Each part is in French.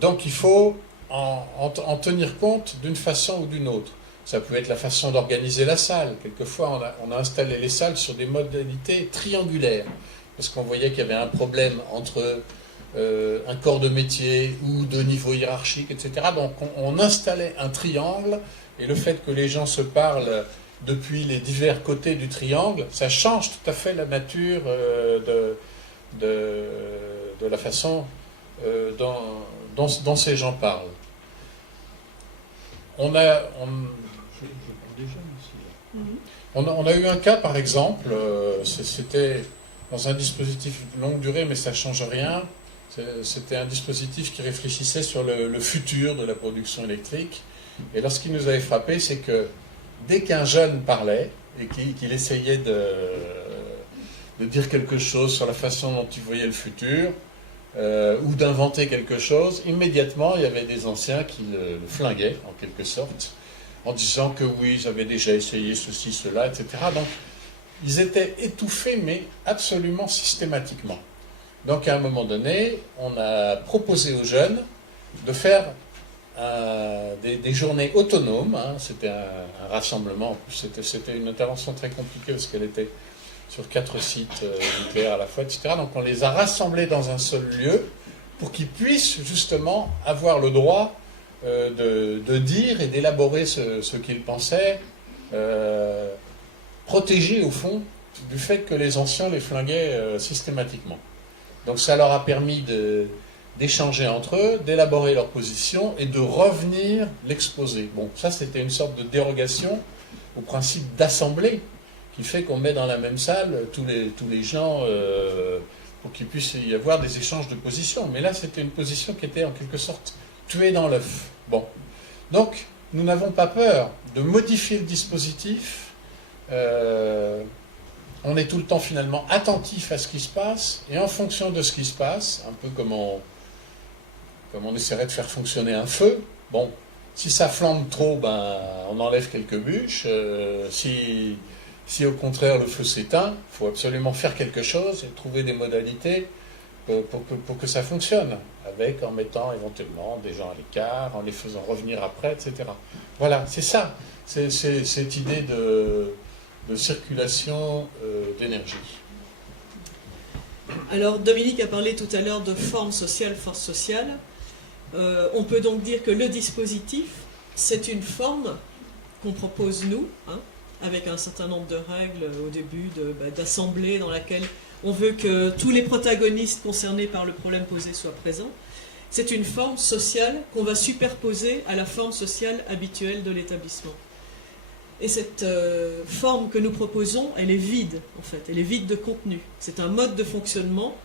Donc il faut en tenir compte d'une façon ou d'une autre. Ça peut être la façon d'organiser la salle. Quelquefois, on a installé les salles sur des modalités triangulaires, parce qu'on voyait qu'il y avait un problème entre un corps de métier ou de niveau hiérarchique, etc. Donc on installait un triangle, et le fait que les gens se parlent depuis les divers côtés du triangle, ça change tout à fait la nature de la façon dont ces gens parlent. On a eu un cas, par exemple, c'était dans un dispositif de longue durée, mais ça ne change rien. C'était un dispositif qui réfléchissait sur le futur de la production électrique. Et là, ce qui nous avait frappé, c'est que dès qu'un jeune parlait et qu'il essayait de dire quelque chose sur la façon dont il voyait le futur, ou d'inventer quelque chose, immédiatement il y avait des anciens qui le flinguaient en quelque sorte, en disant que oui, ils avaient déjà essayé ceci, cela, etc. Donc ils étaient étouffés, mais absolument systématiquement. Donc à un moment donné, on a proposé aux jeunes de faire des journées autonomes, hein. C'était un rassemblement, en plus c'était une intervention très compliquée parce qu'elle était sur 4 sites nucléaires à la fois, etc. Donc on les a rassemblés dans un seul lieu pour qu'ils puissent justement avoir le droit de dire et d'élaborer ce qu'ils pensaient, protégés au fond du fait que les anciens les flinguaient systématiquement. Donc ça leur a permis d'échanger entre eux, d'élaborer leur position et de revenir l'exposer. Bon, ça c'était une sorte de dérogation au principe d'assemblée, qui fait qu'on met dans la même salle tous les gens pour qu'il puisse y avoir des échanges de positions. Mais là, c'était une position qui était en quelque sorte tuée dans l'œuf. Bon. Donc, nous n'avons pas peur de modifier le dispositif. On est tout le temps finalement attentif à ce qui se passe, et en fonction de ce qui se passe, un peu comme on essaierait de faire fonctionner un feu, bon, si ça flambe trop, ben, on enlève quelques bûches. Si au contraire le feu s'éteint, il faut absolument faire quelque chose et trouver des modalités pour que ça fonctionne, en mettant éventuellement des gens à l'écart, en les faisant revenir après, etc. Voilà, c'est ça, c'est cette idée de circulation d'énergie. Alors Dominique a parlé tout à l'heure de forme sociale, force sociale. On peut donc dire que le dispositif, c'est une forme qu'on propose nous, hein, avec un certain nombre de règles au début d'assemblée dans laquelle on veut que tous les protagonistes concernés par le problème posé soient présents. C'est une forme sociale qu'on va superposer à la forme sociale habituelle de l'établissement. Et cette forme que nous proposons, elle est vide, en fait, elle est vide de contenu. C'est un mode de fonctionnement.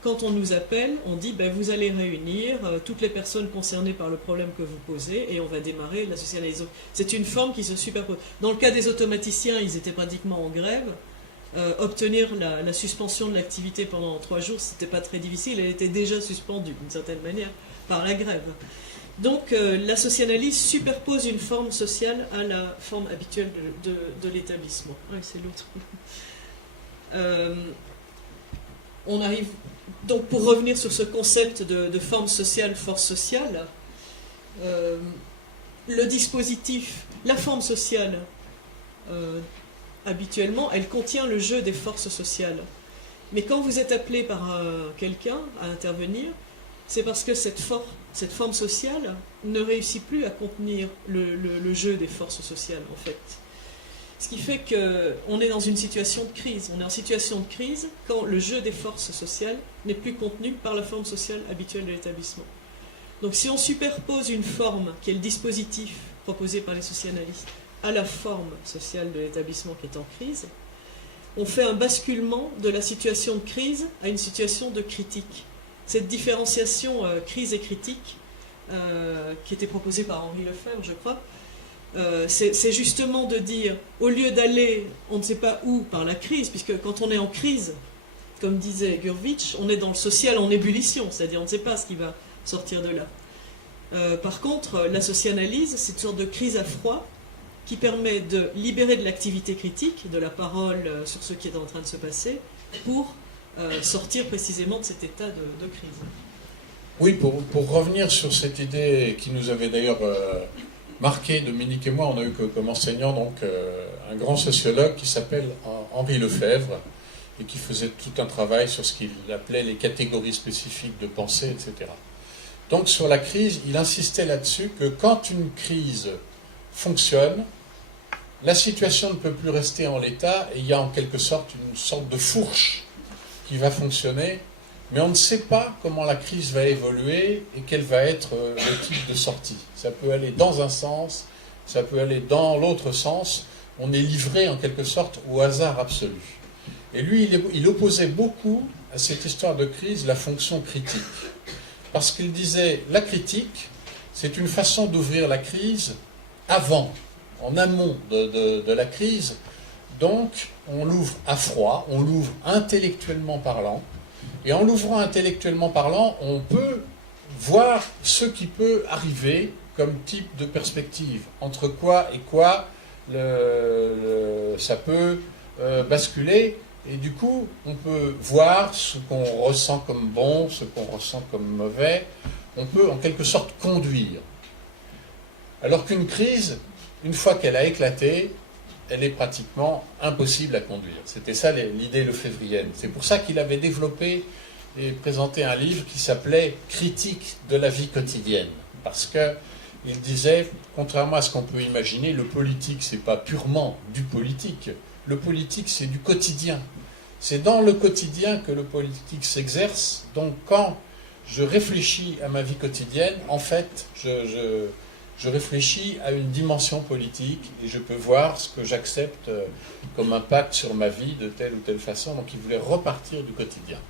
Quand on nous appelle, on dit vous allez réunir toutes les personnes concernées par le problème que vous posez et on va démarrer la socialisation. C'est une forme qui se superpose. Dans le cas des automaticiens, ils étaient pratiquement en grève. Obtenir la suspension de l'activité pendant 3 jours, c'était pas très difficile. Elle était déjà suspendue, d'une certaine manière, par la grève. Donc la socianalyse superpose une forme sociale à la forme habituelle de l'établissement. Oui, c'est l'autre. On arrive donc, pour revenir sur ce concept de forme sociale, force sociale, le dispositif, la forme sociale, habituellement, elle contient le jeu des forces sociales. Mais quand vous êtes appelé par quelqu'un à intervenir, c'est parce que cette forme sociale ne réussit plus à contenir le jeu des forces sociales, en fait. Ce qui fait qu'on est dans une situation de crise. On est en situation de crise quand le jeu des forces sociales n'est plus contenu par la forme sociale habituelle de l'établissement. Donc si on superpose une forme qui est le dispositif proposé par les socianalystes à la forme sociale de l'établissement qui est en crise, on fait un basculement de la situation de crise à une situation de critique. Cette différenciation crise et critique, qui était proposée par Henri Lefebvre, je crois, c'est justement de dire, au lieu d'aller on ne sait pas où par la crise, puisque quand on est en crise, comme disait Gurvitch, on est dans le social en ébullition, c'est-à-dire on ne sait pas ce qui va sortir de là. Par contre, la socianalyse, c'est une sorte de crise à froid qui permet de libérer de l'activité critique, de la parole sur ce qui est en train de se passer, pour sortir précisément de cet état de crise. Oui, pour revenir sur cette idée qui nous avait d'ailleurs marqué, Dominique et moi, on a eu comme enseignant donc, un grand sociologue qui s'appelle Henri Lefebvre, et qui faisait tout un travail sur ce qu'il appelait les catégories spécifiques de pensée, etc. Donc sur la crise, il insistait là-dessus que quand une crise fonctionne, la situation ne peut plus rester en l'état, et il y a en quelque sorte une sorte de fourche qui va fonctionner, mais on ne sait pas comment la crise va évoluer et quel va être le type de sortie. Ça peut aller dans un sens, ça peut aller dans l'autre sens, on est livré en quelque sorte au hasard absolu. Et lui, il opposait beaucoup à cette histoire de crise la fonction critique. Parce qu'il disait, la critique, c'est une façon d'ouvrir la crise avant, en amont de la crise. Donc, on l'ouvre à froid, on l'ouvre intellectuellement parlant. Et en l'ouvrant intellectuellement parlant, on peut voir ce qui peut arriver comme type de perspective. Entre quoi et quoi, ça peut basculer. Et du coup, on peut voir ce qu'on ressent comme bon, ce qu'on ressent comme mauvais. On peut en quelque sorte conduire. Alors qu'une crise, une fois qu'elle a éclaté, elle est pratiquement impossible à conduire. C'était ça l'idée lefévrienne. C'est pour ça qu'il avait développé et présenté un livre qui s'appelait « Critique de la vie quotidienne ». Parce qu'il disait, contrairement à ce qu'on peut imaginer, le politique, c'est pas purement du politique. Le politique, c'est du quotidien. C'est dans le quotidien que le politique s'exerce. Donc quand je réfléchis à ma vie quotidienne, en fait, je réfléchis à une dimension politique et je peux voir ce que j'accepte comme impact sur ma vie de telle ou telle façon. Donc il voulait repartir du quotidien.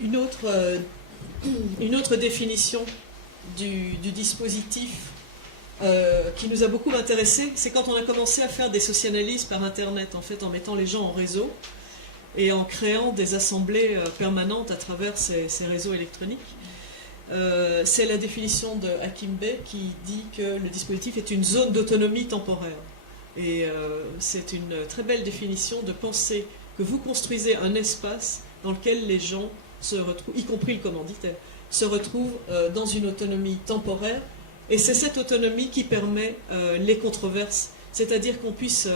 Une autre définition du dispositif qui nous a beaucoup intéressés, c'est quand on a commencé à faire des socianalyses par Internet, en fait, en mettant les gens en réseau et en créant des assemblées permanentes à travers ces réseaux électroniques. C'est la définition de Hakim Bey qui dit que le dispositif est une zone d'autonomie temporaire. Et c'est une très belle définition de penser que vous construisez un espace dans lequel les gens se retrouvent, y compris le commanditaire, se retrouvent dans une autonomie temporaire. Et c'est cette autonomie qui permet les controverses, c'est-à-dire qu'on puisse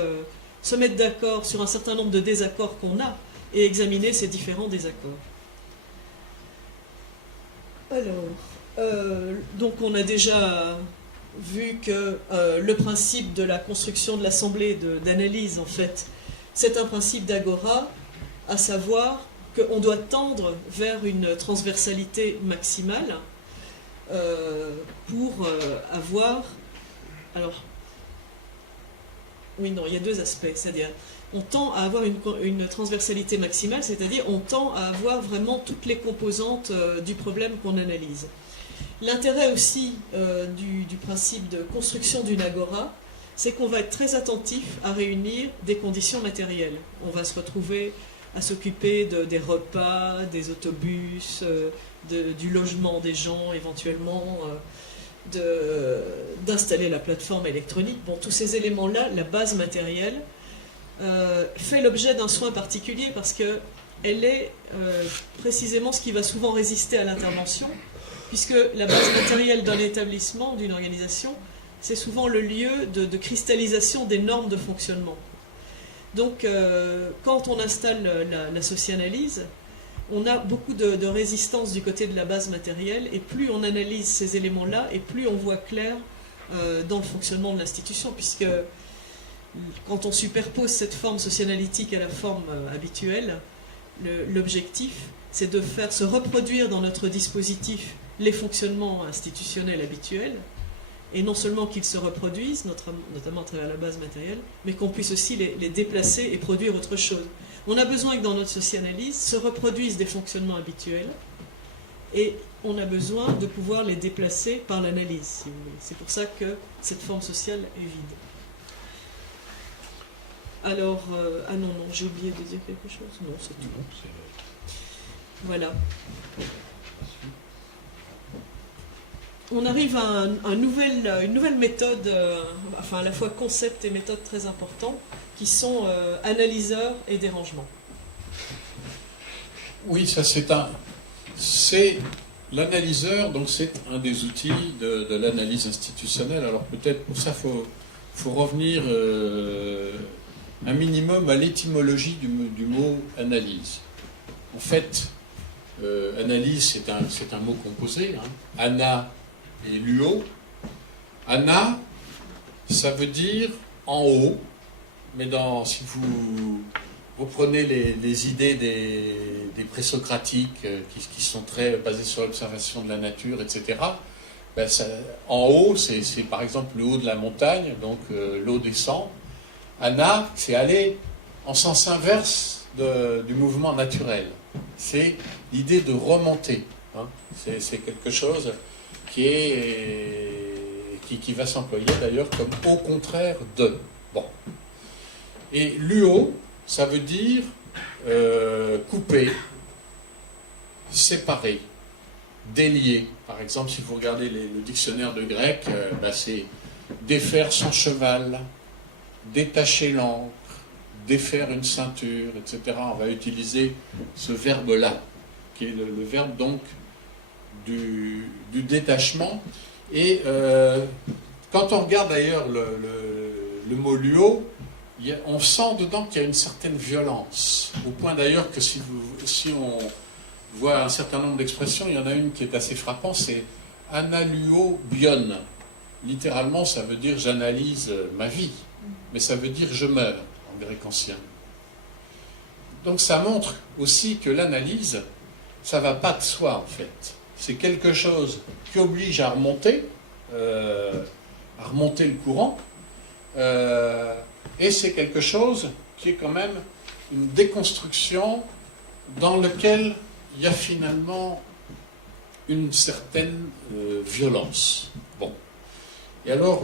se mettre d'accord sur un certain nombre de désaccords qu'on a et examiner ces différents désaccords. Alors, donc on a déjà vu que le principe de la construction de l'assemblée d'analyse, en fait, c'est un principe d'agora, à savoir qu'on doit tendre vers une transversalité maximale pour avoir... Alors, oui, non, il y a deux aspects, c'est-à-dire on tend à avoir une transversalité maximale, c'est-à-dire on tend à avoir vraiment toutes les composantes du problème qu'on analyse. L'intérêt aussi du principe de construction d'une agora, c'est qu'on va être très attentif à réunir des conditions matérielles. On va se retrouver à s'occuper des repas, des autobus, du logement des gens éventuellement, d'installer la plateforme électronique. Bon, tous ces éléments-là, la base matérielle, fait l'objet d'un soin particulier parce qu'elle est précisément ce qui va souvent résister à l'intervention, puisque la base matérielle d'un établissement, d'une organisation, c'est souvent le lieu de cristallisation des normes de fonctionnement. Donc, quand on installe la socianalyse, on a beaucoup de résistance du côté de la base matérielle, et plus on analyse ces éléments-là, et plus on voit clair dans le fonctionnement de l'institution, puisque quand on superpose cette forme socianalytique à la forme habituelle, l'objectif, c'est de faire se reproduire dans notre dispositif les fonctionnements institutionnels habituels, et non seulement qu'ils se reproduisent, notamment à travers la base matérielle, mais qu'on puisse aussi les déplacer et produire autre chose. On a besoin que dans notre socianalyse se reproduisent des fonctionnements habituels, et on a besoin de pouvoir les déplacer par l'analyse, si vous voulez. C'est pour ça que cette forme sociale est vide. Alors, ah non, j'ai oublié de dire quelque chose. Non, c'est tout. Voilà. On arrive à une nouvelle méthode, enfin à la fois concept et méthode très importants, qui sont analyseurs et dérangement. Oui, ça c'est c'est l'analyseur, donc c'est un des outils de l'analyse institutionnelle. Alors peut-être pour ça, faut revenir un minimum à l'étymologie du mot analyse. En fait, analyse, c'est un mot composé, hein. Ana et luo. Ana, ça veut dire en haut, mais si vous reprenez les idées des présocratiques qui sont très basées sur l'observation de la nature, etc., ben en haut, c'est par exemple le haut de la montagne, donc l'eau descend. Ana, c'est aller en sens inverse du mouvement naturel. C'est l'idée de remonter. Hein. C'est quelque chose qui va s'employer d'ailleurs comme au contraire de. Bon. Et luo, ça veut dire couper, séparer, délier. Par exemple, si vous regardez le dictionnaire de grec, c'est défaire son cheval, détacher l'ancre, défaire une ceinture, etc. On va utiliser ce verbe-là, qui est le verbe donc du détachement. Et quand on regarde d'ailleurs le mot luo, on sent dedans qu'il y a une certaine violence, au point d'ailleurs que si on voit un certain nombre d'expressions, il y en a une qui est assez frappante, c'est analuo bion. Littéralement, ça veut dire j'analyse ma vie, mais ça veut dire je meurs en grec ancien. Donc ça montre aussi que l'analyse, ça ne va pas de soi en fait. C'est quelque chose qui oblige à remonter le courant, et c'est quelque chose qui est quand même une déconstruction dans laquelle il y a finalement une certaine violence. Bon. Et alors,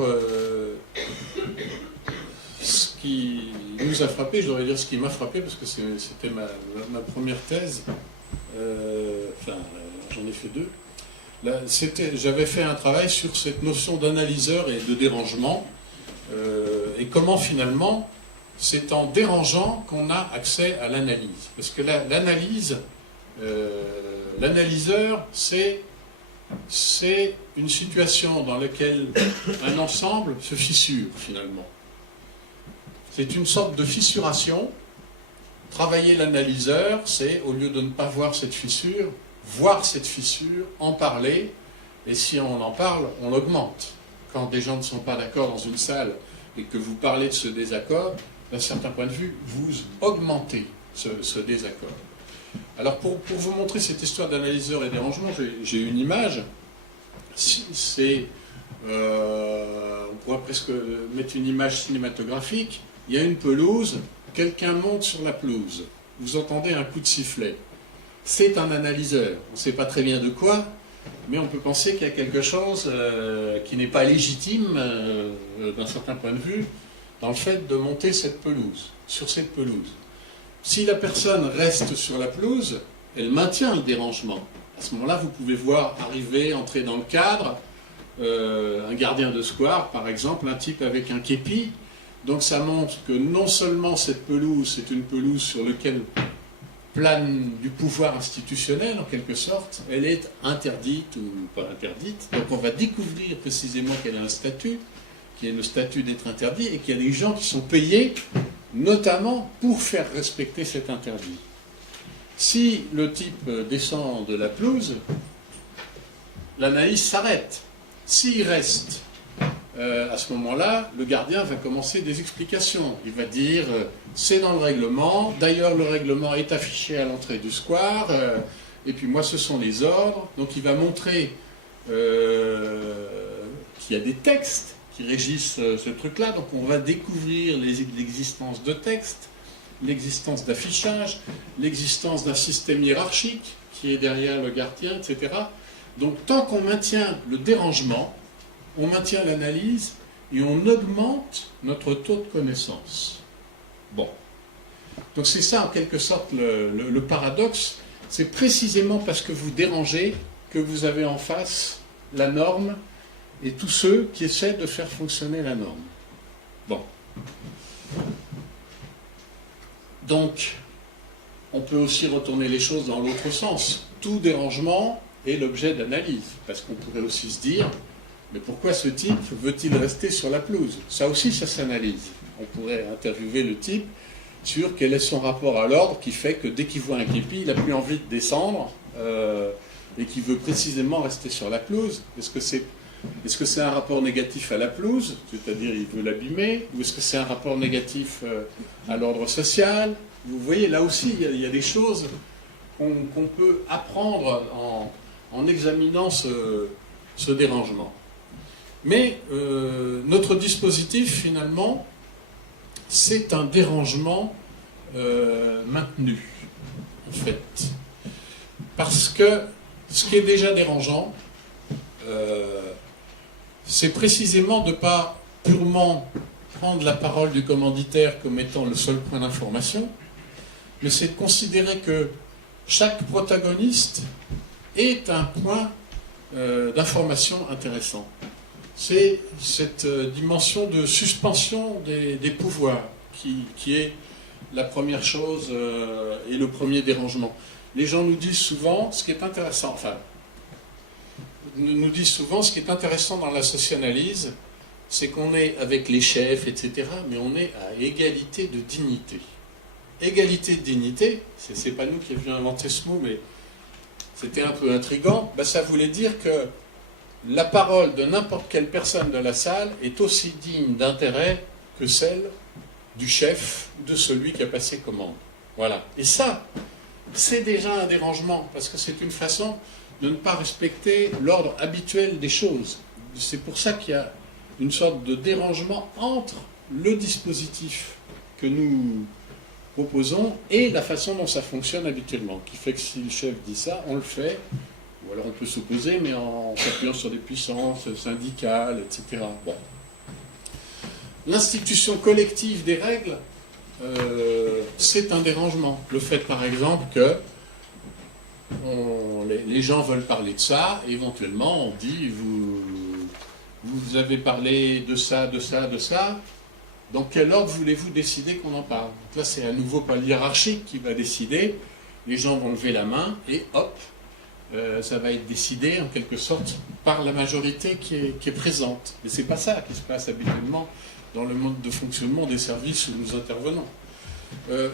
ce qui nous a frappé, je devrais dire ce qui m'a frappé, parce que c'était ma première thèse, j'en ai fait deux. J'avais fait un travail sur cette notion d'analyseur et de dérangement, et comment finalement c'est en dérangeant qu'on a accès à l'analyse. Parce que l'analyseur, c'est une situation dans laquelle un ensemble se fissure finalement. C'est une sorte de fissuration. Travailler l'analyseur, c'est, au lieu de ne pas voir cette fissure, en parler, et si on en parle, on l'augmente. Quand des gens ne sont pas d'accord dans une salle et que vous parlez de ce désaccord, d'un certain point de vue, vous augmentez ce désaccord. Alors pour vous montrer cette histoire d'analyseur et dérangement, j'ai une image. On pourrait presque mettre une image cinématographique. Il y a une pelouse, quelqu'un monte sur la pelouse. Vous entendez un coup de sifflet. C'est un analyseur. On ne sait pas très bien de quoi, mais on peut penser qu'il y a quelque chose qui n'est pas légitime, d'un certain point de vue, dans le fait de monter cette pelouse, sur cette pelouse. Si la personne reste sur la pelouse, elle maintient le dérangement. À ce moment-là, vous pouvez voir arriver, entrer dans le cadre, un gardien de square, par exemple, un type avec un képi. Donc ça montre que non seulement cette pelouse, c'est une pelouse sur laquelle plane du pouvoir institutionnel, en quelque sorte, elle est interdite ou pas interdite. Donc on va découvrir précisément qu'elle a un statut, qui est le statut d'être interdit, et qu'il y a des gens qui sont payés, notamment pour faire respecter cet interdit. Si le type descend de la pelouse, l'analyse s'arrête. S'il reste, à ce moment-là, le gardien va commencer des explications. Il va dire, c'est dans le règlement, d'ailleurs le règlement est affiché à l'entrée du square, et puis moi ce sont les ordres. Donc il va montrer qu'il y a des textes qui régissent ce truc-là. Donc on va découvrir l'existence de textes, l'existence d'affichage, l'existence d'un système hiérarchique qui est derrière le gardien, etc. Donc tant qu'on maintient le dérangement, on maintient l'analyse et on augmente notre taux de connaissance. Bon. Donc c'est ça en quelque sorte le paradoxe. C'est précisément parce que vous dérangez que vous avez en face la norme et tous ceux qui essaient de faire fonctionner la norme. Bon. Donc, on peut aussi retourner les choses dans l'autre sens. tout dérangement est l'objet d'analyse. Parce qu'on pourrait aussi se dire, mais pourquoi ce type veut-il rester sur la pelouse? Ça aussi, ça s'analyse. On pourrait interviewer le type sur quel est son rapport à l'ordre qui fait que dès qu'il voit un képi, il n'a plus envie de descendre et qu'il veut précisément rester sur la pelouse. Est-ce que c'est un rapport négatif à la pelouse, c'est-à-dire il veut l'abîmer, ou est-ce que c'est un rapport négatif à l'ordre social? Vous voyez, là aussi, il y a des choses qu'on peut apprendre en examinant ce dérangement. Mais notre dispositif, finalement, c'est un dérangement maintenu, en fait. Parce que ce qui est déjà dérangeant, c'est précisément de ne pas purement prendre la parole du commanditaire comme étant le seul point d'information, mais c'est de considérer que chaque protagoniste est un point d'information intéressant. C'est cette dimension de suspension des pouvoirs qui est la première chose et le premier dérangement. Les gens nous disent souvent ce qui est intéressant, nous disent souvent ce qui est intéressant dans la socianalyse, c'est qu'on est avec les chefs, etc., mais on est à égalité de dignité. Égalité de dignité, c'est pas nous qui avions inventé ce mot, mais c'était un peu intriguant, ça voulait dire que la parole de n'importe quelle personne de la salle est aussi digne d'intérêt que celle du chef ou de celui qui a passé commande. Voilà. Et ça, c'est déjà un dérangement, parce que c'est une façon de ne pas respecter l'ordre habituel des choses. C'est pour ça qu'il y a une sorte de dérangement entre le dispositif que nous proposons et la façon dont ça fonctionne habituellement, qui fait que si le chef dit ça, on le fait, ou alors on peut s'opposer, mais en s'appuyant sur des puissances syndicales, etc. Bon. L'institution collective des règles, c'est un dérangement. Le fait, par exemple, que les gens veulent parler de ça, et éventuellement on dit, vous avez parlé de ça, de ça, de ça, dans quel ordre voulez-vous décider qu'on en parle? Donc là, c'est à nouveau pas le hiérarchique qui va décider, les gens vont lever la main, et hop, ça va être décidé en quelque sorte par la majorité qui est présente. Mais c'est pas ça qui se passe habituellement dans le mode de fonctionnement des services où nous intervenons.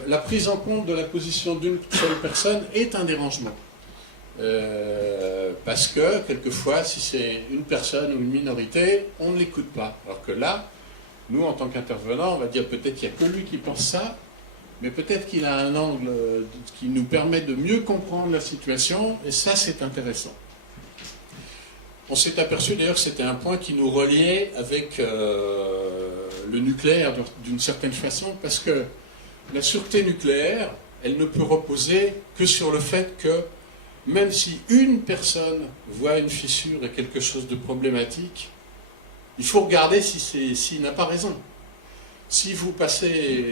La prise en compte de la position d'une seule personne est un dérangement. Parce que, quelquefois, si c'est une personne ou une minorité, on ne l'écoute pas. Alors que là, nous, en tant qu'intervenants, on va dire peut-être qu'il n'y a que lui qui pense ça, mais peut-être qu'il a un angle qui nous permet de mieux comprendre la situation, et ça, c'est intéressant. On s'est aperçu d'ailleurs que c'était un point qui nous reliait avec le nucléaire d'une certaine façon, parce que la sûreté nucléaire, elle ne peut reposer que sur le fait que même si une personne voit une fissure et quelque chose de problématique, il faut regarder s'il n'a pas raison. Si vous passez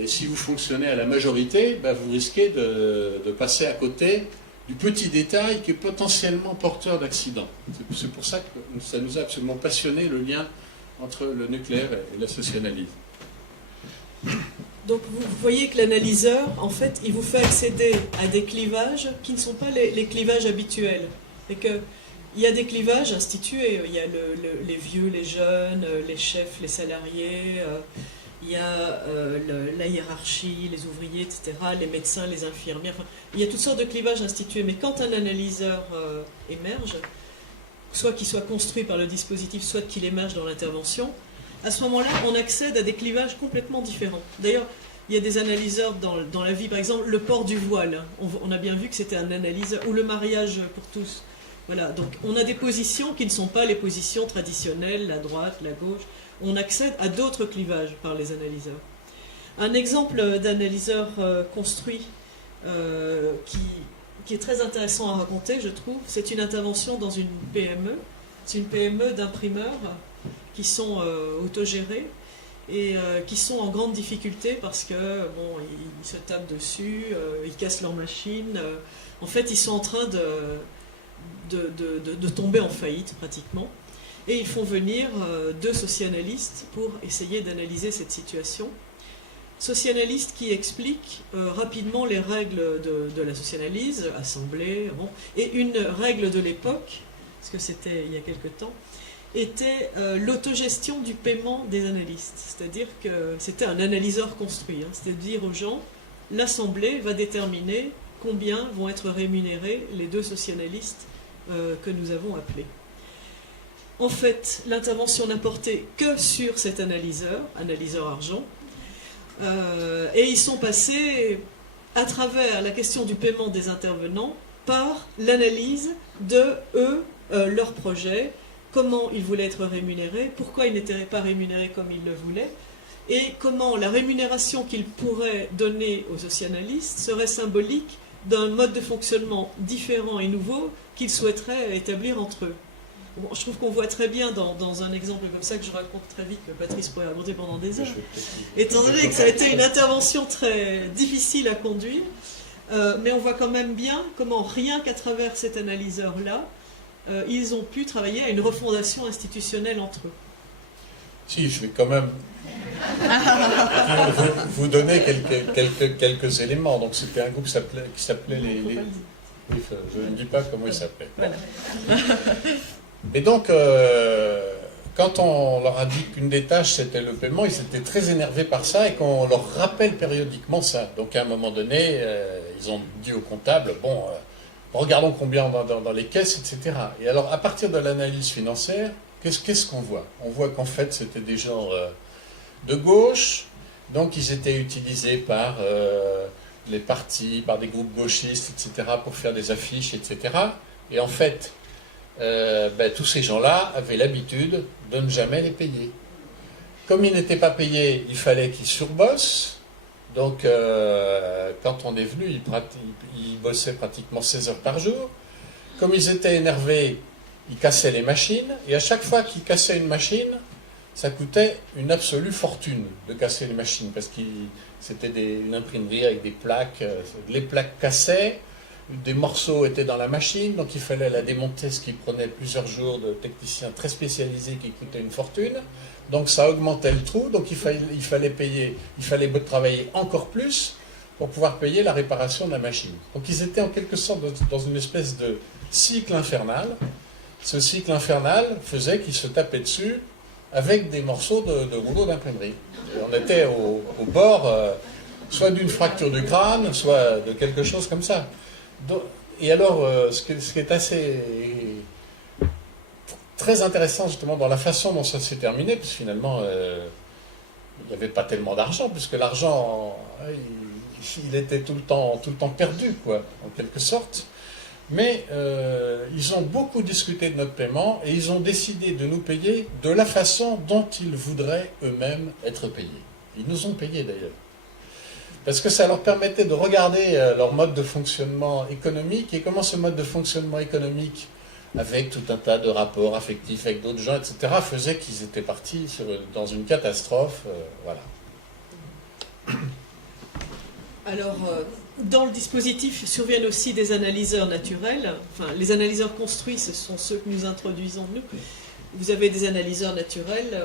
et si vous fonctionnez à la majorité, vous risquez de passer à côté du petit détail qui est potentiellement porteur d'accident. C'est pour ça que ça nous a absolument passionné le lien entre le nucléaire et la socianalyse. Donc vous voyez que l'analyseur, en fait, il vous fait accéder à des clivages qui ne sont pas les clivages habituels. Et que il y a des clivages institués, il y a les vieux, les jeunes, les chefs, les salariés, il y a la hiérarchie, les ouvriers, etc., les médecins, les infirmières, enfin, il y a toutes sortes de clivages institués. Mais quand un analyseur émerge, soit qu'il soit construit par le dispositif, soit qu'il émerge dans l'intervention, à ce moment-là, on accède à des clivages complètement différents. D'ailleurs, il y a des analyseurs dans la vie, par exemple, le port du voile. On a bien vu que c'était un analyseur, ou le mariage pour tous. Voilà, donc on a des positions qui ne sont pas les positions traditionnelles, la droite, la gauche. On accède à d'autres clivages par les analyseurs. Un exemple d'analyseur construit qui est très intéressant à raconter, je trouve, c'est une intervention dans une PME. C'est une PME d'imprimeurs qui sont autogérés et qui sont en grande difficulté parce que ils se tapent dessus, ils cassent leur machine. En fait, ils sont en train de tomber en faillite pratiquement. Et ils font venir deux socianalystes pour essayer d'analyser cette situation. socianalyste qui explique rapidement les règles de la socianalyse, assemblée, bon, et une règle de l'époque, parce que c'était il y a quelque temps, était l'autogestion du paiement des analystes. C'est-à-dire que c'était un analyseur construit, hein, c'est-à-dire aux gens, l'assemblée va déterminer combien vont être rémunérés les 2 socianalystes que nous avons appelés. En fait, l'intervention n'a porté que sur cet analyseur argent, et ils sont passés à travers la question du paiement des intervenants par l'analyse de leur projet, comment ils voulaient être rémunérés, pourquoi ils n'étaient pas rémunérés comme ils le voulaient, et comment la rémunération qu'ils pourraient donner aux socianalystes serait symbolique d'un mode de fonctionnement différent et nouveau qu'ils souhaiteraient établir entre eux. Bon, je trouve qu'on voit très bien dans un exemple comme ça, que je raconte très vite, que Patrice pourrait raconter pendant des heures, étant donné que ça a été une intervention très difficile à conduire, mais on voit quand même bien comment, rien qu'à travers cet analyseur-là, ils ont pu travailler à une refondation institutionnelle entre eux. Si, je vais quand même vous donner quelques éléments. Donc c'était un groupe qui s'appelait les... Je ne dis pas comment il s'appelait. Voilà. Et donc, quand on leur a dit qu'une des tâches c'était le paiement, ils étaient très énervés par ça et qu'on leur rappelle périodiquement ça. Donc à un moment donné, ils ont dit au comptable, bon, regardons combien on va dans les caisses, etc. Et alors, à partir de l'analyse financière, qu'est-ce qu'on voit? On voit qu'en fait, c'était des gens de gauche, donc ils étaient utilisés par les partis, par des groupes gauchistes, etc., pour faire des affiches, etc. Et en fait, tous ces gens-là avaient l'habitude de ne jamais les payer. Comme ils n'étaient pas payés, il fallait qu'ils surbossent. Donc, quand on est venu, ils bossaient pratiquement 16 heures par jour. Comme ils étaient énervés, ils cassaient les machines. Et à chaque fois qu'ils cassaient une machine, ça coûtait une absolue fortune de casser les machines. Parce que c'était une imprimerie avec des plaques. Les plaques cassaient, des morceaux étaient dans la machine. Donc, il fallait la démonter, ce qui prenait plusieurs jours de techniciens très spécialisés qui coûtaient une fortune. Donc ça augmentait le trou, donc il fallait travailler encore plus pour pouvoir payer la réparation de la machine. Donc ils étaient en quelque sorte dans une espèce de cycle infernal. Ce cycle infernal faisait qu'ils se tapaient dessus avec des morceaux de rouleau d'imprimerie. On était au bord soit d'une fracture du crâne, soit de quelque chose comme ça. Et alors, ce qui est assez... très intéressant justement dans la façon dont ça s'est terminé, puisque finalement il n'y avait pas tellement d'argent, puisque l'argent il était tout le temps perdu, quoi, en quelque sorte. Mais ils ont beaucoup discuté de notre paiement et ils ont décidé de nous payer de la façon dont ils voudraient eux-mêmes être payés. Ils nous ont payés d'ailleurs. Parce que ça leur permettait de regarder leur mode de fonctionnement économique et comment ce mode de fonctionnement économique, avec tout un tas de rapports affectifs avec d'autres gens, etc., faisait qu'ils étaient partis dans une catastrophe. Voilà. Alors, dans le dispositif surviennent aussi des analyseurs naturels. Enfin, les analyseurs construits, ce sont ceux que nous introduisons nous. Vous avez des analyseurs naturels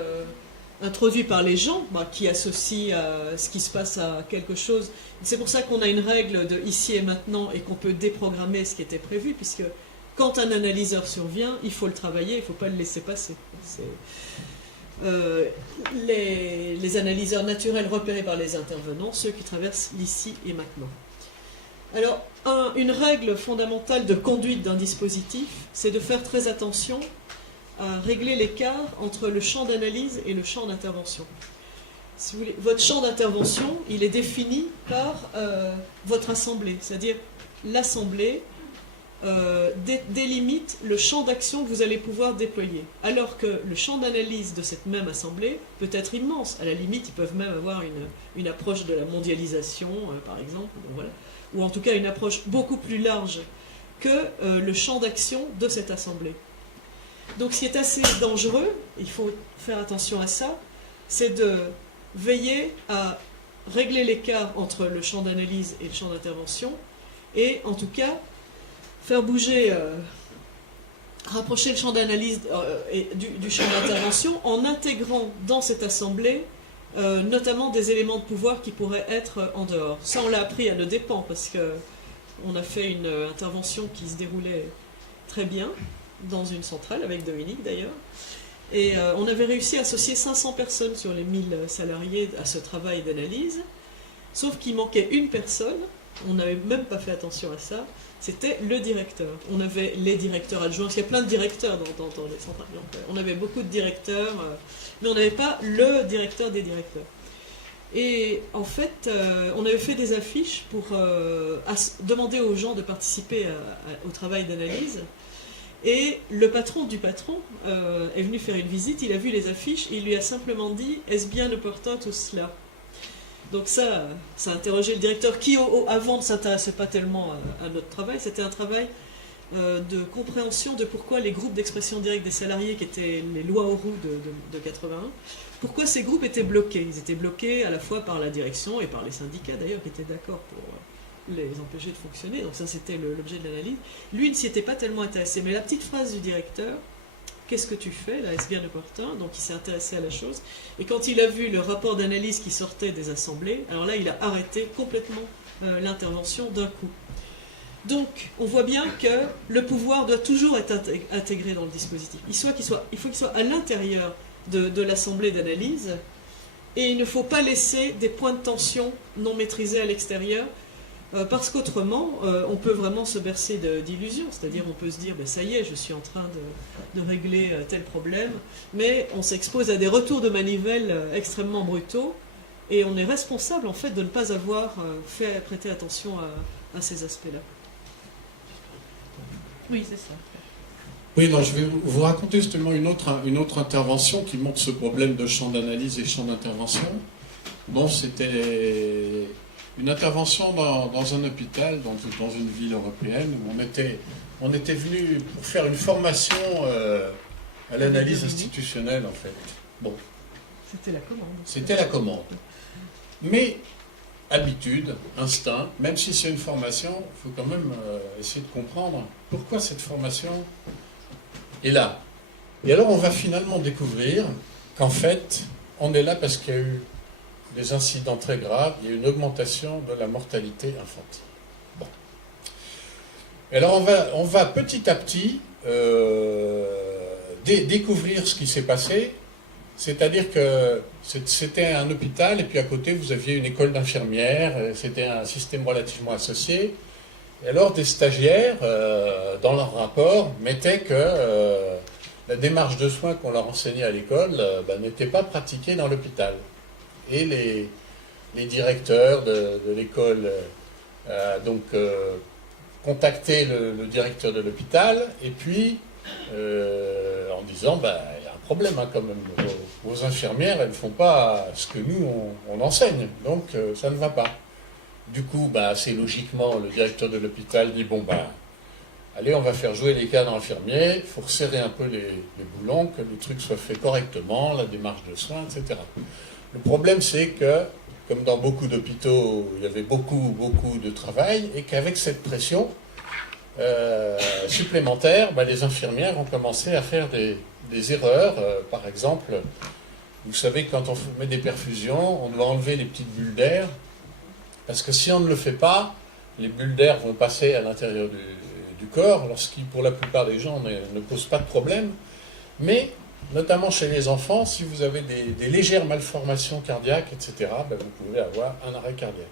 introduits par les gens, qui associent ce qui se passe à quelque chose. C'est pour ça qu'on a une règle de ici et maintenant et qu'on peut déprogrammer ce qui était prévu, puisque quand un analyseur survient, il faut le travailler, il ne faut pas le laisser passer. Les analyseurs naturels repérés par les intervenants, ceux qui traversent l'ici et maintenant. Alors, une règle fondamentale de conduite d'un dispositif, c'est de faire très attention à régler l'écart entre le champ d'analyse et le champ d'intervention. Si vous voulez, votre champ d'intervention, il est défini par votre assemblée, c'est-à-dire l'assemblée délimite le champ d'action que vous allez pouvoir déployer. Alors que le champ d'analyse de cette même assemblée peut être immense. À la limite, ils peuvent même avoir une approche de la mondialisation, par exemple, voilà. Ou en tout cas une approche beaucoup plus large que le champ d'action de cette assemblée. Donc ce qui est assez dangereux, il faut faire attention à ça, c'est de veiller à régler l'écart entre le champ d'analyse et le champ d'intervention, et en tout cas faire bouger, rapprocher le champ d'analyse du champ d'intervention en intégrant dans cette assemblée notamment des éléments de pouvoir qui pourraient être en dehors. Ça, on l'a appris à nos dépens, parce qu'on a fait une intervention qui se déroulait très bien, dans une centrale, avec Dominique d'ailleurs, et on avait réussi à associer 500 personnes sur les 1000 salariés à ce travail d'analyse, sauf qu'il manquait une personne, on n'avait même pas fait attention à ça, c'était le directeur. On avait les directeurs adjoints, parce qu'il y a plein de directeurs dans les centrales. Donc, on avait beaucoup de directeurs, mais on n'avait pas le directeur des directeurs. Et en fait, on avait fait des affiches pour demander aux gens de participer au travail d'analyse. Et le patron du patron est venu faire une visite, il a vu les affiches, et il lui a simplement dit « Est-ce bien opportun tout cela ?» Donc ça a interrogé le directeur qui, avant, ne s'intéressait pas tellement à notre travail. C'était un travail de compréhension de pourquoi les groupes d'expression directe des salariés, qui étaient les lois Auroux de 81, pourquoi ces groupes étaient bloqués. Ils étaient bloqués à la fois par la direction et par les syndicats, d'ailleurs, qui étaient d'accord pour les empêcher de fonctionner. Donc ça, c'était l'objet de l'analyse. Lui, il ne s'y était pas tellement intéressé. Mais la petite phrase du directeur... Qu'est-ce que tu fais là? Est-ce bien opportun? Donc il s'est intéressé à la chose. Et quand il a vu le rapport d'analyse qui sortait des assemblées, alors là il a arrêté complètement l'intervention d'un coup. Donc on voit bien que le pouvoir doit toujours être intégré dans le dispositif. Il faut qu'il soit à l'intérieur de l'assemblée d'analyse, et il ne faut pas laisser des points de tension non maîtrisés à l'extérieur. Parce qu'autrement, on peut vraiment se bercer d'illusions, c'est-à-dire on peut se dire, ben, ça y est, je suis en train de régler tel problème, mais on s'expose à des retours de manivelle extrêmement brutaux, et on est responsable en fait de ne pas avoir fait prêter attention à ces aspects-là. Oui, c'est ça. Oui, non, je vais vous raconter justement une autre intervention qui montre ce problème de champ d'analyse et champ d'intervention. Bon, c'était... une intervention dans un hôpital, dans une ville européenne, où on était venu pour faire une formation à l'analyse institutionnelle, en fait. Bon. C'était la commande. C'était la commande. Mais, habitude, instinct, même si c'est une formation, il faut quand même essayer de comprendre pourquoi cette formation est là. Et alors, on va finalement découvrir qu'en fait, on est là parce qu'il y a eu des incidents très graves, il y a une augmentation de la mortalité infantile. Bon. Et alors on va petit à petit découvrir ce qui s'est passé, c'est-à-dire que c'était un hôpital et puis à côté vous aviez une école d'infirmières, c'était un système relativement associé. Et alors des stagiaires, dans leur rapport, mettaient que la démarche de soins qu'on leur enseignait à l'école n'était pas pratiquée dans l'hôpital. Et les directeurs de l'école donc contacté le directeur de l'hôpital, et puis en disant, il y a un problème quand même, vos infirmières, elles ne font pas ce que nous, on enseigne, donc ça ne va pas. Du coup, assez logiquement, le directeur de l'hôpital dit, allez, on va faire jouer les cadres infirmiers, il faut resserrer un peu les boulons, que le truc soit fait correctement, la démarche de soins, etc. Le problème, c'est que, comme dans beaucoup d'hôpitaux, il y avait beaucoup de travail, et qu'avec cette pression supplémentaire, les infirmières ont commencé à faire des erreurs. Par exemple, vous savez, quand on met des perfusions, on doit enlever les petites bulles d'air, parce que si on ne le fait pas, les bulles d'air vont passer à l'intérieur du corps, lorsqu'ils, pour la plupart des gens, ne posent pas de problème, mais notamment chez les enfants, si vous avez des légères malformations cardiaques, etc., vous pouvez avoir un arrêt cardiaque.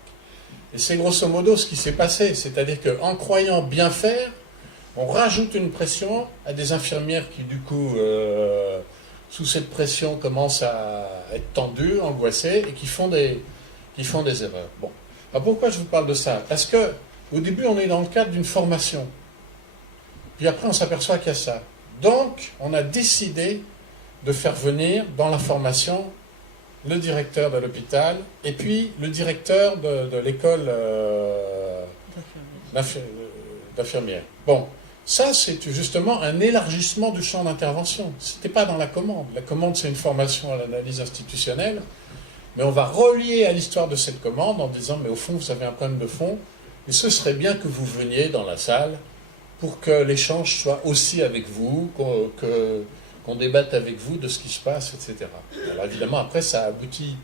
Et c'est grosso modo ce qui s'est passé, c'est-à-dire qu'en croyant bien faire, on rajoute une pression à des infirmières qui, du coup, sous cette pression, commencent à être tendues, angoissées, et qui font des erreurs. Bon. Alors pourquoi je vous parle de ça? Parce que au début, on est dans le cadre d'une formation. Puis après, on s'aperçoit qu'il y a ça. Donc, on a décidé de faire venir dans la formation le directeur de l'hôpital et puis le directeur de l'école d'infirmières. Bon, ça c'est justement un élargissement du champ d'intervention. Ce n'était pas dans la commande. La commande, c'est une formation à l'analyse institutionnelle, mais on va relier à l'histoire de cette commande en disant, mais au fond, vous avez un problème de fond, et ce serait bien que vous veniez dans la salle pour que l'échange soit aussi avec vous, qu'on débatte avec vous de ce qui se passe, etc. Alors évidemment, après, ça aboutit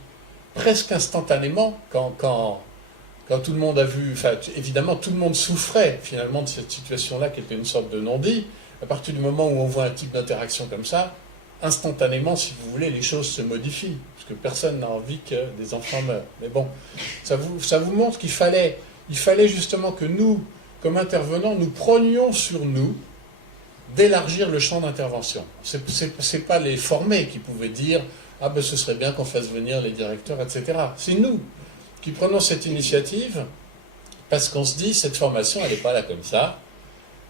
presque instantanément, quand tout le monde a vu, enfin évidemment tout le monde souffrait finalement de cette situation-là qui était une sorte de non-dit, à partir du moment où on voit un type d'interaction comme ça, instantanément, si vous voulez, les choses se modifient, parce que personne n'a envie que des enfants meurent. Mais bon, ça vous montre qu'il fallait justement que nous, comme intervenants, nous prenions sur nous d'élargir le champ d'intervention. C'est pas les formés qui pouvaient dire « Ah ben ce serait bien qu'on fasse venir les directeurs, etc. » C'est nous qui prenons cette initiative parce qu'on se dit « Cette formation, elle n'est pas là comme ça.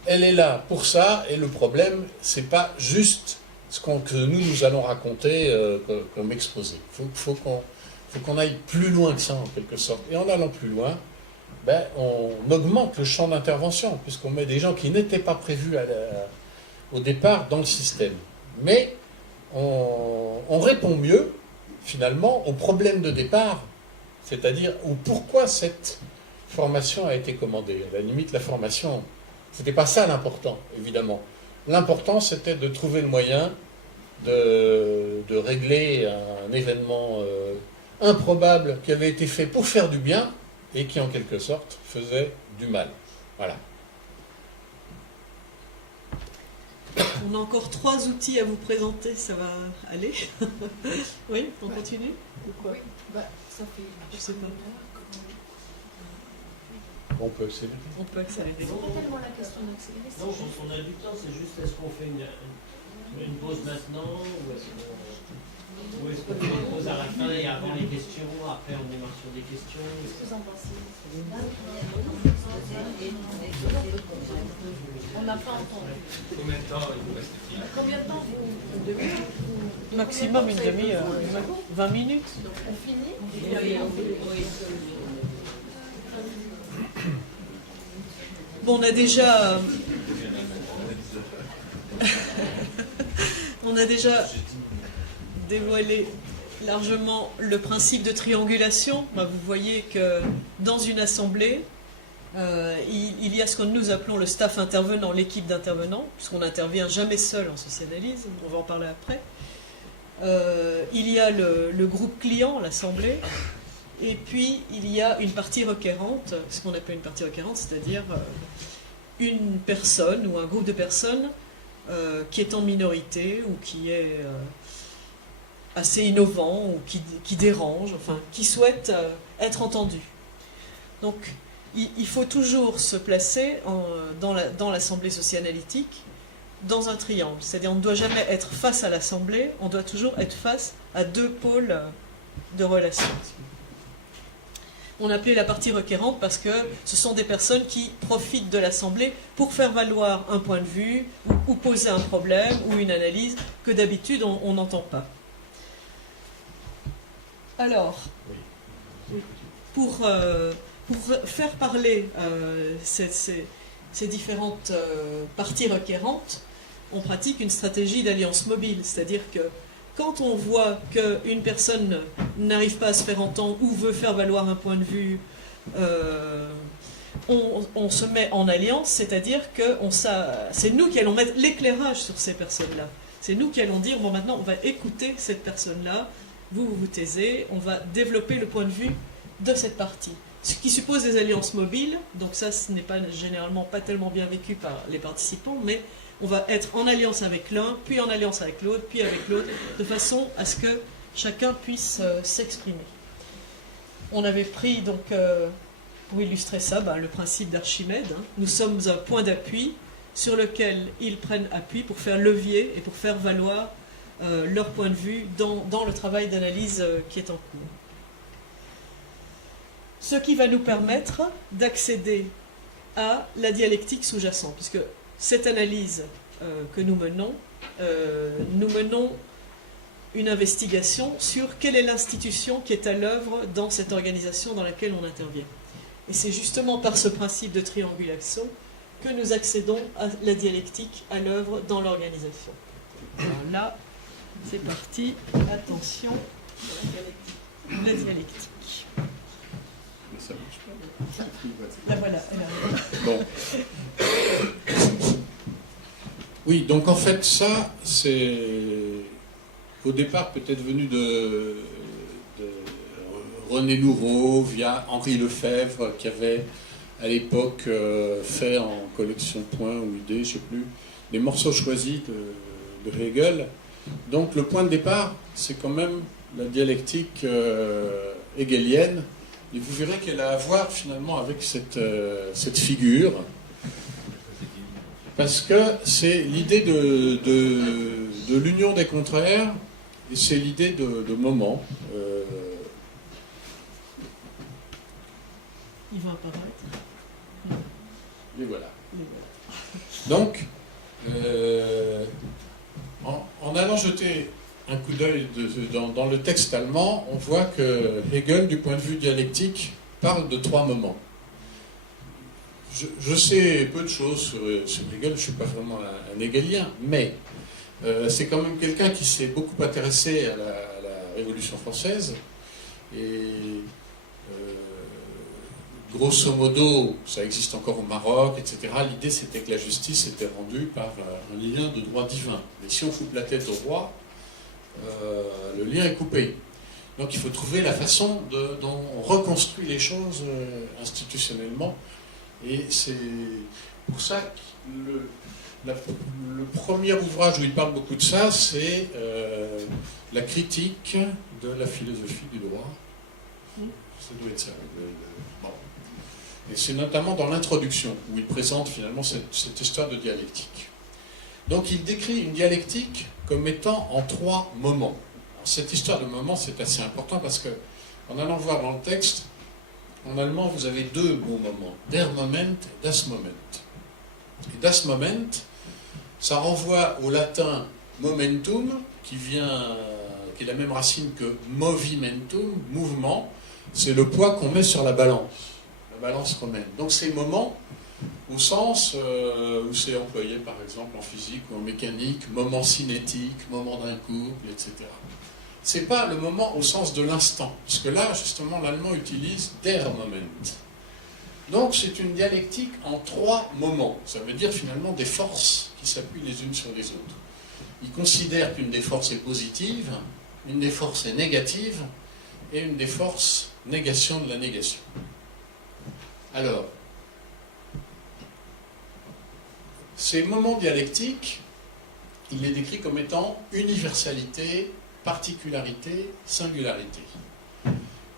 Elle est là pour ça, et le problème, c'est pas juste ce que nous allons raconter comme exposé. Il faut qu'on aille plus loin que ça, en quelque sorte. Et en allant plus loin, ben, on augmente le champ d'intervention, puisqu'on met des gens qui n'étaient pas prévus au départ dans le système. Mais on répond mieux, finalement, au problème de départ, c'est-à-dire pourquoi cette formation a été commandée. À la limite, la formation, c'était pas ça l'important, évidemment. L'important, c'était de trouver le moyen de régler un événement improbable qui avait été fait pour faire du bien et qui, en quelque sorte, faisait du mal. Voilà. On a encore 3 outils à vous présenter, ça va aller. Oui, on continue ou quoi? Oui, ça fait... Je sais pas. On peut accélérer. On peut accélérer. C'est pas tellement la question d'accélérer. Non, on a du temps, c'est juste est-ce qu'on fait une pause maintenant ou est-ce qu'on fait une pause à la fin et avant les questions, après on démarre sur des questions. Qu'est-ce que vous en pensez? On n'a pas entendu. Combien de temps il vous reste? Combien de temps vous? Une demi-heure? Maximum une demi-heure, 20 minutes. Donc on finit? Bon, on a déjà dévoilé largement le principe de triangulation. Vous voyez que dans une assemblée, il y a ce que nous appelons le staff intervenant, l'équipe d'intervenants, puisqu'on n'intervient jamais seul en socianalyse, on va en parler après. Il y a le groupe client, l'assemblée, et puis il y a une partie requérante, ce qu'on appelle une partie requérante, c'est-à-dire une personne ou un groupe de personnes qui est en minorité ou qui est assez innovant ou qui dérange, enfin, qui souhaite être entendu. Donc, il faut toujours se placer dans l'assemblée socianalytique dans un triangle. C'est-à-dire, on ne doit jamais être face à l'assemblée, on doit toujours être face à 2 pôles de relation. On appelait la partie requérante parce que ce sont des personnes qui profitent de l'assemblée pour faire valoir un point de vue ou poser un problème ou une analyse que d'habitude on n'entend pas. Alors, pour faire parler ces différentes parties requérantes, on pratique une stratégie d'alliance mobile, c'est-à-dire que quand on voit qu'une personne n'arrive pas à se faire entendre ou veut faire valoir un point de vue, on se met en alliance, c'est-à-dire que c'est nous qui allons mettre l'éclairage sur ces personnes-là. C'est nous qui allons dire, bon maintenant on va écouter cette personne-là, vous vous taisez, on va développer le point de vue de cette partie. Ce qui suppose des alliances mobiles, donc ça ce n'est généralement pas tellement bien vécu par les participants, mais on va être en alliance avec l'un, puis en alliance avec l'autre, puis avec l'autre, de façon à ce que chacun puisse s'exprimer. On avait pris, donc, pour illustrer ça, le principe d'Archimède. Nous sommes un point d'appui sur lequel ils prennent appui pour faire levier et pour faire valoir leur point de vue dans le travail d'analyse qui est en cours. Ce qui va nous permettre d'accéder à la dialectique sous-jacente, puisque cette analyse que nous menons une investigation sur quelle est l'institution qui est à l'œuvre dans cette organisation dans laquelle on intervient. Et c'est justement par ce principe de triangulation que nous accédons à la dialectique à l'œuvre dans l'organisation. Alors là, c'est parti, attention, la dialectique. Ça marche pas. La voilà, elle arrive. Bon. Oui, donc en fait, ça, c'est au départ peut-être venu de René Louraud, via Henri Lefebvre, qui avait à l'époque fait en collection Point ou Idée, je ne sais plus, des morceaux choisis de Hegel. Donc le point de départ, c'est quand même la dialectique hegelienne, et vous verrez qu'elle a à voir finalement avec cette figure, parce que c'est l'idée de l'union des contraires, et c'est l'idée de moment. Il va apparaître. Et voilà. Et voilà. Donc, en allant jeter un coup d'œil dans le texte allemand, on voit que Hegel, du point de vue dialectique, parle de 3 moments. Je sais peu de choses sur Hegel, je ne suis pas vraiment un hegelien, mais c'est quand même quelqu'un qui s'est beaucoup intéressé à la Révolution française, et grosso modo, ça existe encore au Maroc, etc. L'idée, c'était que la justice était rendue par un lien de droit divin. Et si on coupe la tête au roi, le lien est coupé. Donc il faut trouver la façon dont on reconstruit les choses institutionnellement. Et c'est pour ça que le premier ouvrage où il parle beaucoup de ça, c'est la critique de la philosophie du droit. Ça doit être ça. Bon. Et c'est notamment dans l'introduction où il présente finalement cette histoire de dialectique. Donc il décrit une dialectique comme étant en 3 moments. Alors, cette histoire de moments, c'est assez important parce que, en allant voir dans le texte, en allemand, vous avez 2 mots moments, der Moment et das Moment. Et das Moment, ça renvoie au latin momentum, qui est la même racine que movimentum, mouvement. C'est le poids qu'on met sur la balance romaine. Donc c'est moment au sens où c'est employé par exemple en physique ou en mécanique, moment cinétique, moment d'un couple, etc. C'est pas le moment au sens de l'instant, parce que là justement l'allemand utilise der Moment. Donc c'est une dialectique en 3 moments. Ça veut dire finalement des forces qui s'appuient les unes sur les autres. Il considère qu'une des forces est positive, une des forces est négative, et une des forces négation de la négation. Alors, ces moments dialectiques, il les décrit comme étant universalité, particularité, singularité.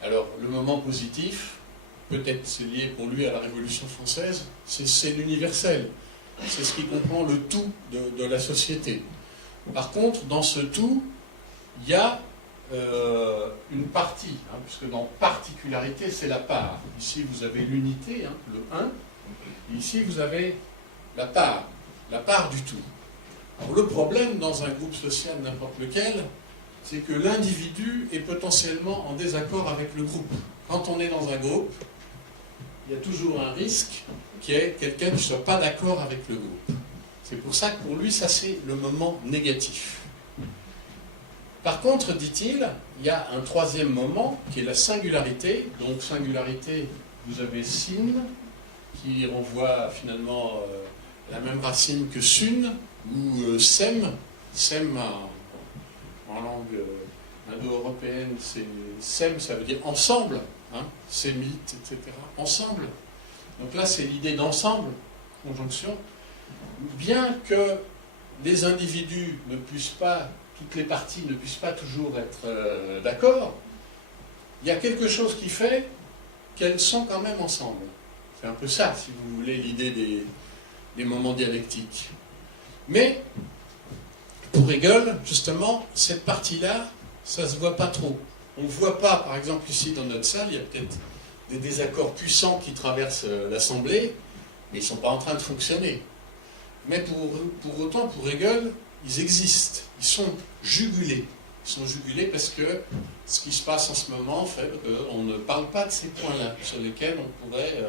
Alors, le moment positif, peut-être c'est lié pour lui à la Révolution française, c'est l'universel. C'est ce qui comprend le tout de la société. Par contre, dans ce tout, il y a une partie, puisque dans particularité, c'est la part. Ici, vous avez l'unité, le 1, et ici, vous avez la part du tout. Alors, le problème dans un groupe social n'importe lequel, c'est que l'individu est potentiellement en désaccord avec le groupe. Quand on est dans un groupe, il y a toujours un risque qu'il y ait quelqu'un qui ne soit pas d'accord avec le groupe. C'est pour ça que pour lui, ça c'est le moment négatif. Par contre, dit-il, il y a un 3e moment qui est la singularité. Donc singularité, vous avez sin, qui renvoie finalement la même racine que sun, ou sem. Sem en langue indo-européenne, c'est sem, ça veut dire ensemble, sémite, etc. Ensemble. Donc là, c'est l'idée d'ensemble, conjonction. Bien que les individus ne puissent pas, toutes les parties ne puissent pas toujours être d'accord, il y a quelque chose qui fait qu'elles sont quand même ensemble. C'est un peu ça, si vous voulez, l'idée des moments dialectiques. Mais, pour Hegel, justement, cette partie-là, ça ne se voit pas trop. On ne voit pas, par exemple, ici dans notre salle, il y a peut-être des désaccords puissants qui traversent l'Assemblée, mais ils ne sont pas en train de fonctionner. Mais pour autant, pour Hegel, ils existent, ils sont jugulés. Ils sont jugulés parce que ce qui se passe en ce moment fait qu'on ne parle pas de ces points-là, sur lesquels on pourrait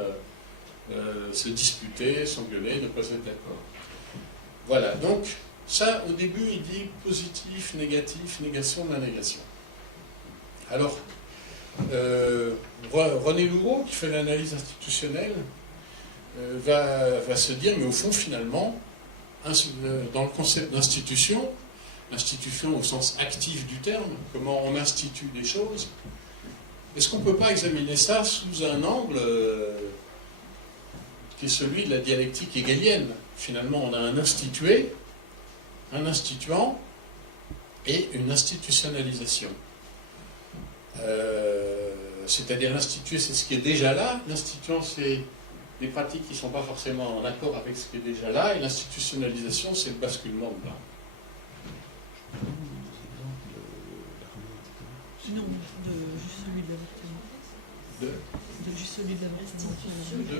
se disputer, s'engueuler, ne pas être d'accord. Voilà, donc ça, au début, il dit positif, négatif, négation de la négation. Alors, René Louraud, qui fait l'analyse institutionnelle, va se dire, mais au fond, finalement, dans le concept d'institution, institution au sens actif du terme, comment on institue des choses, est-ce qu'on ne peut pas examiner ça sous un angle qui est celui de la dialectique hegelienne? Finalement, on a un institué, un instituant et une institutionnalisation. C'est-à-dire l'institué, c'est ce qui est déjà là, l'instituant, c'est des pratiques qui ne sont pas forcément en accord avec ce qui est déjà là, et l'institutionnalisation, c'est le basculement de là. Non, de juste celui de l'avortement. De, De juste celui de l'avortement. de